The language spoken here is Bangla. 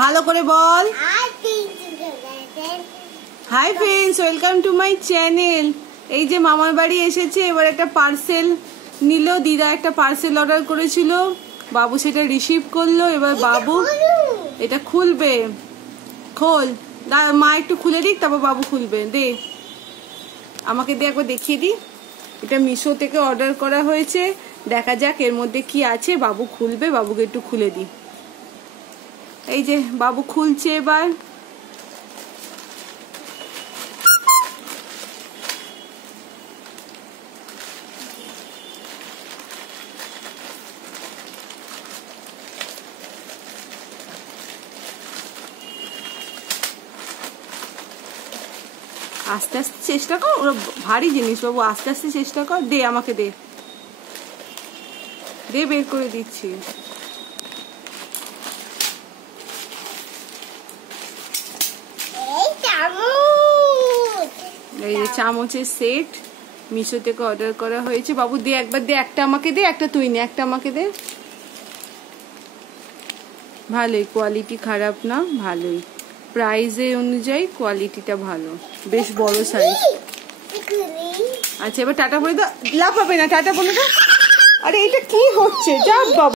ভালো করে বল। Hi friends, welcome to my channel. এই যে মামার বাড়ি এসেছে, এবার একটা পার্সেল নিল। দিদা একটা পার্সেল অর্ডার করেছিল, বাবু সেটা রিসিভ করলো। এবার বাবু এটা খুলবে। খোল, মা একটু খুলে দিক, তারপর বাবু খুলবে। দে আমাকে দে, একবার দেখিয়ে দি। এটা মিশো থেকে অর্ডার করা হয়েছে, দেখা যাক এর মধ্যে কি আছে। বাবু খুলবে, বাবুকে একটু খুলে দি। এই যে বাবু খুলছে এবার। আস্তে আস্তে চেষ্টা কর, ওরা ভারী জিনিস বাবু, আস্তে আস্তে চেষ্টা কর। দে আমাকে দে, দে বের করে দিচ্ছি। এই যে চামচের সেট মিশো থেকে অর্ডার করা হয়েছে। বাবু দে একবার, দে একটা আমাকে দে, একটা তুই নে, একটা আমাকে দে। ভালোই, কোয়ালিটি খারাপ না, ভালোই। প্রাইসে অনুযায়ী কোয়ালিটিটা ভালো, বেশ বড় সাইজ। আচ্ছা এবার টাটা বলে দাও। লাফাবে না, টাটা বলে দাও। আরে এটা কি হচ্ছে, যা বাবা।